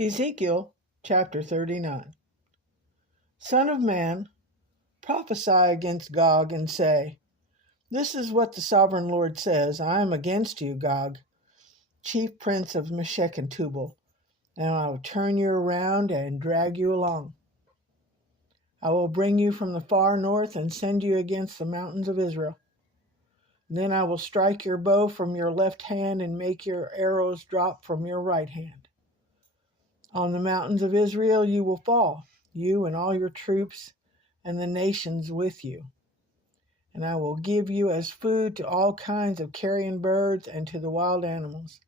Ezekiel chapter 39. Son of man, prophesy against Gog and say, This is what the sovereign Lord says, I am against you, Gog, chief prince of Meshech and Tubal, and I will turn you around and drag you along. I will bring you from the far north and send you against the mountains of Israel. Then I will strike your bow from your left hand and make your arrows drop from your right hand. On the mountains of Israel you will fall, you and all your troops and the nations with you. And I will give you as food to all kinds of carrion birds and to the wild animals.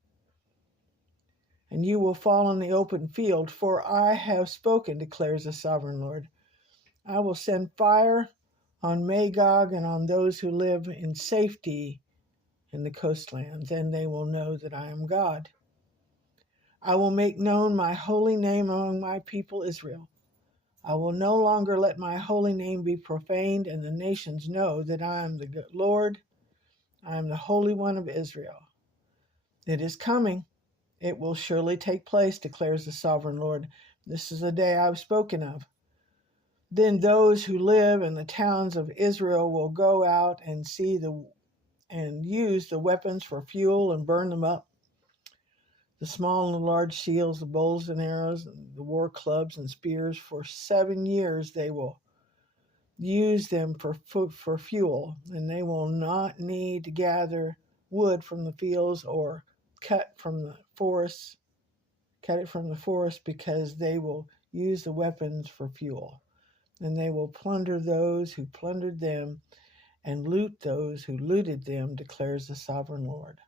And you will fall in the open field, for I have spoken, declares the sovereign Lord. I will send fire on Magog and on those who live in safety in the coastlands, and they will know that I am God. I will make known my holy name among my people Israel. I will no longer let my holy name be profaned, and the nations know that I am the Lord. I am the Holy One of Israel. It is coming. It will surely take place, declares the sovereign Lord. This is the day I have spoken of. Then those who live in the towns of Israel will go out and use the weapons for fuel and burn them up. The small and the large shields, the bows and arrows, and the war clubs and spears. For 7 years they will use them for fuel, and they will not need to gather wood from the fields or cut it from the forest, because they will use the weapons for fuel. And they will plunder those who plundered them and loot those who looted them, declares the sovereign Lord.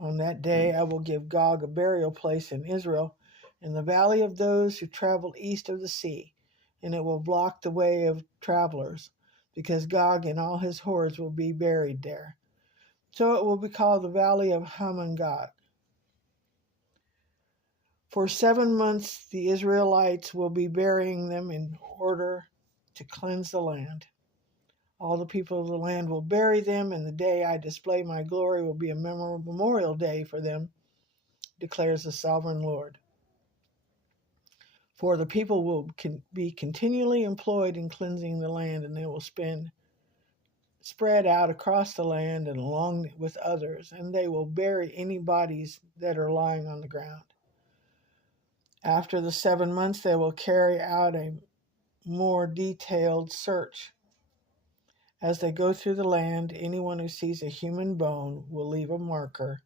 On that day I will give Gog a burial place in Israel, in the valley of those who travel east of the sea, and it will block the way of travelers, because Gog and all his hordes will be buried there. So it will be called the valley of Gog. For 7 months the Israelites will be burying them in order to cleanse the land. All the people of the land will bury them, and the day I display my glory will be a memorial day for them, declares the sovereign Lord. For the people will be continually employed in cleansing the land, and they will spread out across the land and along with others, and they will bury any bodies that are lying on the ground. After the 7 months, they will carry out a more detailed search. As they go through the land, anyone who sees a human bone will leave a marker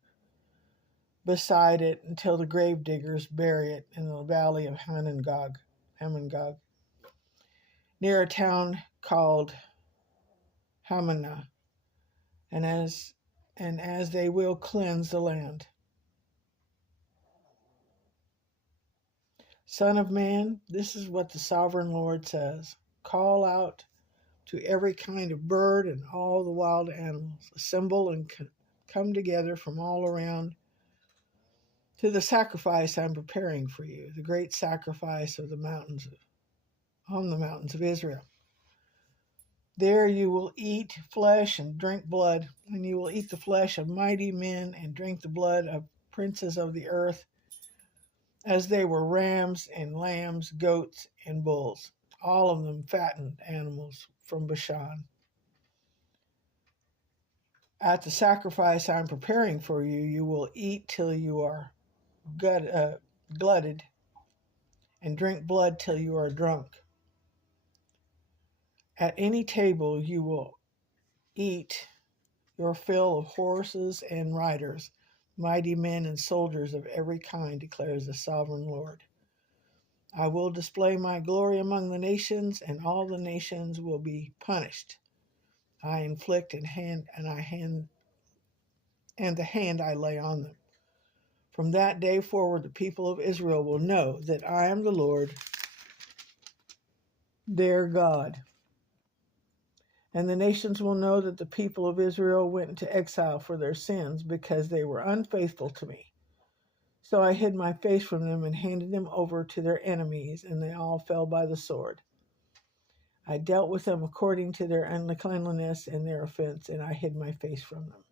beside it until the grave diggers bury it in the valley of Hamon-Gog, near a town called Hamanah, and as they will cleanse the land. Son of man, this is what the sovereign Lord says. Call out to every kind of bird and all the wild animals. Assemble and come together from all around to the sacrifice I'm preparing for you, the great sacrifice of on the mountains of Israel. There you will eat flesh and drink blood, and you will eat the flesh of mighty men and drink the blood of princes of the earth, as they were rams and lambs, goats and bulls, all of them fattened animals from Bashan. At the sacrifice I'm preparing for you, you will eat till you are glutted, and drink blood till you are drunk. At any table you will eat your fill of horses and riders, mighty men and soldiers of every kind, declares the sovereign Lord. I will display my glory among the nations, and all the nations will be punished. I inflict the hand I lay on them. From that day forward, the people of Israel will know that I am the Lord, their God. And the nations will know that the people of Israel went into exile for their sins, because they were unfaithful to me. So I hid my face from them and handed them over to their enemies, and they all fell by the sword. I dealt with them according to their uncleanliness and their offense, and I hid my face from them.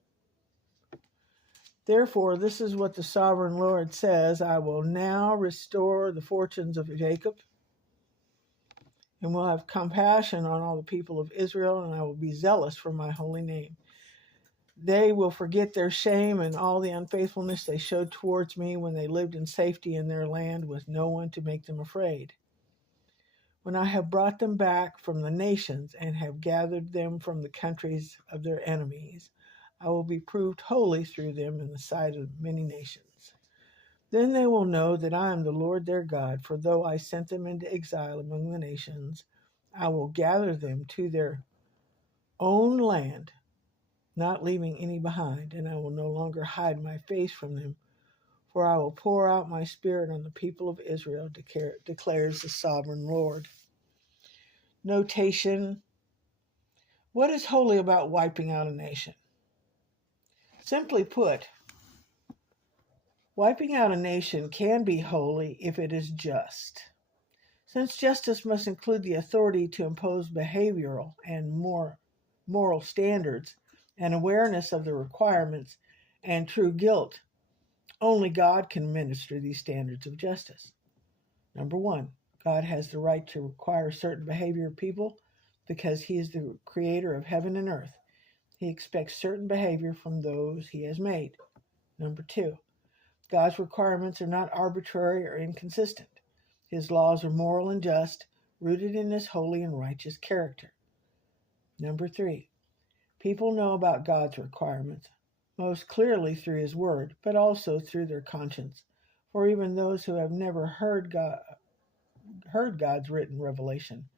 Therefore, this is what the sovereign Lord says: I will now restore the fortunes of Jacob, and will have compassion on all the people of Israel, and I will be zealous for my holy name. They will forget their shame and all the unfaithfulness they showed towards me when they lived in safety in their land with no one to make them afraid. When I have brought them back from the nations and have gathered them from the countries of their enemies, I will be proved holy through them in the sight of many nations. Then they will know that I am the Lord their God, for though I sent them into exile among the nations, I will gather them to their own land, not leaving any behind, and I will no longer hide my face from them, for I will pour out my spirit on the people of Israel, declares the sovereign Lord. Notation: what is holy about wiping out a nation? Simply put, wiping out a nation can be holy if it is just. Since justice must include the authority to impose behavioral and moral standards and awareness of the requirements and true guilt, only God can administer these standards of justice. Number one, God has the right to require certain behavior of people because he is the creator of heaven and earth. He expects certain behavior from those he has made. Number two, God's requirements are not arbitrary or inconsistent. His laws are moral and just, rooted in his holy and righteous character. Number three, people know about God's requirements, most clearly through his word, but also through their conscience. For even those who have never heard God's written revelation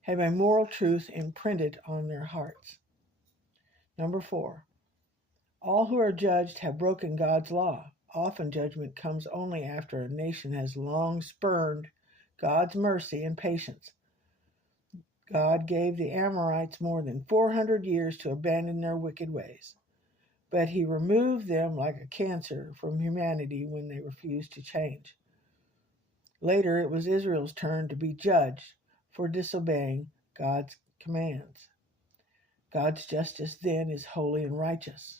have a moral truth imprinted on their hearts. Number four, all who are judged have broken God's law. Often judgment comes only after a nation has long spurned God's mercy and patience. God gave the Amorites more than 400 years to abandon their wicked ways, but he removed them like a cancer from humanity when they refused to change. Later, it was Israel's turn to be judged for disobeying God's commands. God's justice then is holy and righteous.